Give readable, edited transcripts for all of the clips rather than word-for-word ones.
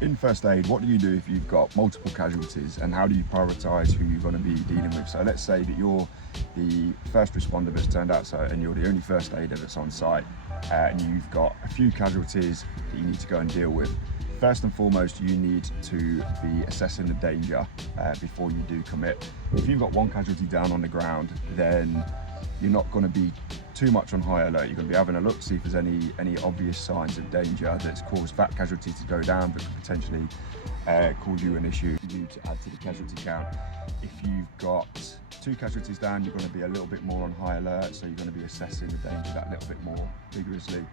in first aid, what do you do if you've got multiple casualties, and how do you prioritise who you're going to be dealing with? So let's say that you're the first responder that's turned out, and you're the only first aider that's on site, and you've got a few casualties that you need to go and deal with. First and foremost, you need to be assessing the danger before you do commit. If you've got one casualty down on the ground, then you're not going to be too much on high alert. You're going to be having a look to see if there's any obvious signs of danger that's caused that casualty to go down, but could potentially cause you an issue for you to add to the casualty count. If you've got two casualties down, you're going to be a little bit more on high alert, so you're going to be assessing the danger that little bit more vigorously.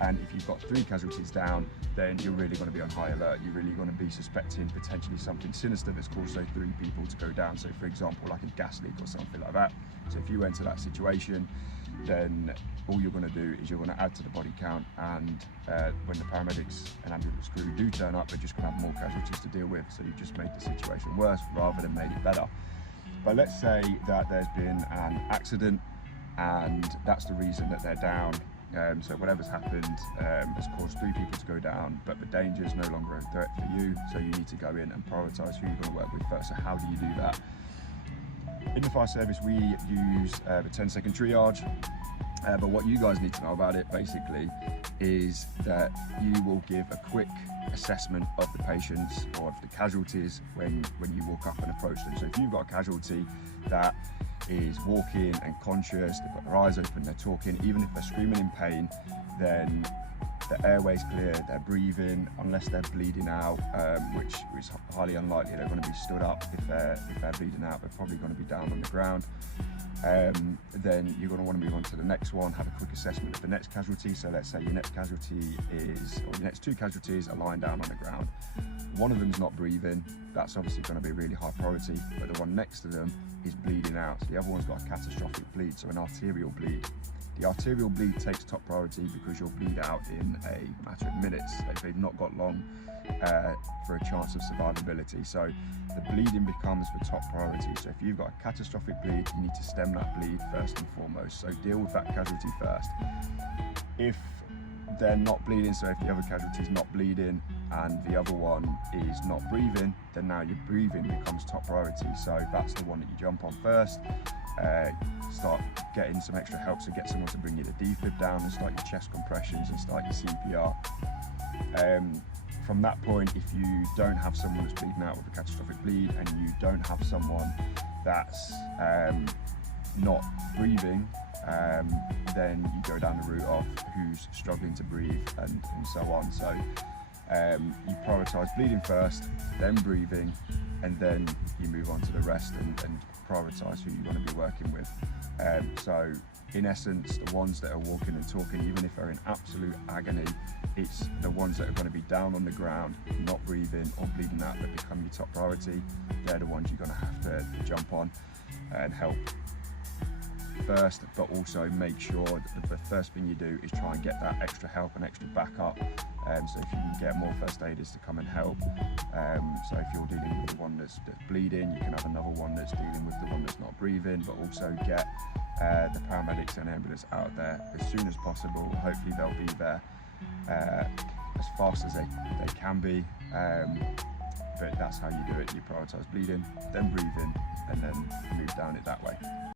And if you've got three casualties down, then you're really going to be on high alert. You're really going to be suspecting potentially something sinister that's caused those three people to go down. So for example, like a gas leak or something like that. So if you enter that situation, then all you're going to do is you're going to add to the body count, and when the paramedics and ambulance crew do turn up, they're just going to have more casualties to deal with. So you've just made the situation worse rather than made it better. But let's say that there's been an accident and that's the reason that they're down. So whatever's happened has caused three people to go down, but the danger is no longer a threat for you, so you need to go in and prioritise who you're going to work with first. So how do you do that? In the fire service, we use the 10-second triage, but what you guys need to know about it basically is that you will give a quick assessment of the patients or of the casualties when you walk up and approach them. So if you've got a casualty that is walking and conscious, they've got their eyes open, they're talking, even if they're screaming in pain, then the airway's clear, they're breathing, unless they're bleeding out, which is highly unlikely. They're going to be stood up. If they're bleeding out, they're probably going to be down on the ground. Then you're going to want to move on to the next one, have a quick assessment of the next casualty. So let's say your next casualty or your next two casualties are lying down on the ground. One of them is not breathing. That's obviously going to be a really high priority, but the one next to them is bleeding out. So the other one's got a catastrophic bleed, so an arterial bleed. The arterial bleed takes top priority because you'll bleed out in a matter of minutes. They've not got long for a chance of survivability. So the bleeding becomes the top priority. So if you've got a catastrophic bleed, you need to stem that bleed first and foremost. So deal with that casualty first. If they're not bleeding, so if the other casualty is not bleeding and the other one is not breathing, then now your breathing becomes top priority. So that's the one that you jump on first. Start getting some extra help, so get someone to bring you the defib down and start your chest compressions and start your CPR. From that point, if you don't have someone that's bleeding out with a catastrophic bleed and you don't have someone that's not breathing, then you go down the route of who's struggling to breathe and so on. So you prioritise bleeding first, then breathing, and then you move on to the rest and prioritise who you want to be working with. So in essence, the ones that are walking and talking, even if they're in absolute agony, it's the ones that are going to be down on the ground, not breathing or bleeding out, that become your top priority. They're the ones you're going to have to jump on and help first, but also make sure that the first thing you do is try and get that extra help and extra backup. So if you can get more first aiders to come and help, so if you're dealing with the one that's bleeding, you can have another one that's dealing with the one that's not breathing, but also get the paramedics and ambulance out there as soon as possible. Hopefully they'll be there as fast as they can be, but that's how you do it. You prioritise bleeding, then breathing, and then move down it that way.